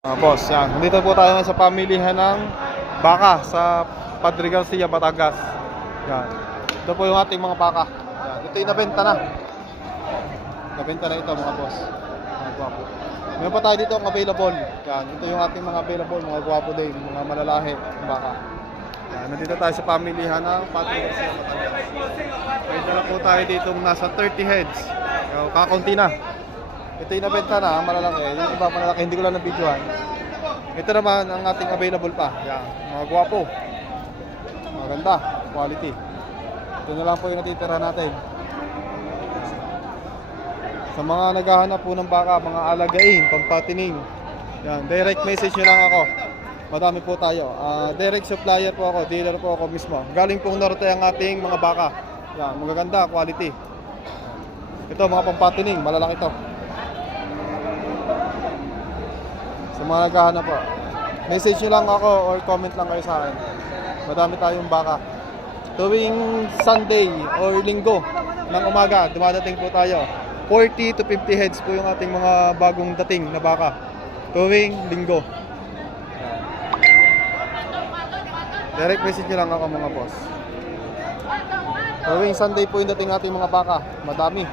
Boss, yan. Nandito po tayo sa pamilihan ng baka sa Padre Garcia, Batangas. Yan. Ito po yung ating mga baka. Yan. Ito yung nabenta na. Nabenta na ito mga boss. Mga gwapo. Meron pa tayo dito ang available. Yan. Ito yung ating mga available, mga gwapo din, mga malalahi ng baka. Yan. Nandito tayo sa pamilihan ng Padre Garcia, Batangas. May dala po tayo dito nasa 30 heads. Yan. Kakaunti na. Ito yung nabenta na, ang malalaki. Yung iba malalaki, hindi ko lang na-videohan. Ito naman ang ating available pa. Yan, mga gwapo. Maganda, quality. Ito na lang po yung natitira natin. Sa mga naghahanap po ng baka, mga alagain, pampatining. Yan, direct message nyo lang ako. Madami po tayo. Direct supplier po ako, dealer po ako mismo. Galing pong norte ang ating mga baka. Yan, magaganda, quality. Ito, mga pampatining, malalaki ito. Sa mga naghahanap po, message nyo lang ako or comment lang kayo sa akin. Madami tayong baka. Tuwing Sunday or Linggo ng umaga, dumadating po tayo. 40 to 50 heads po yung ating mga bagong dating na baka. Tuwing Linggo. Direct message nyo lang ako mga boss. Tuwing Sunday po yung dating ating mga baka. Madami.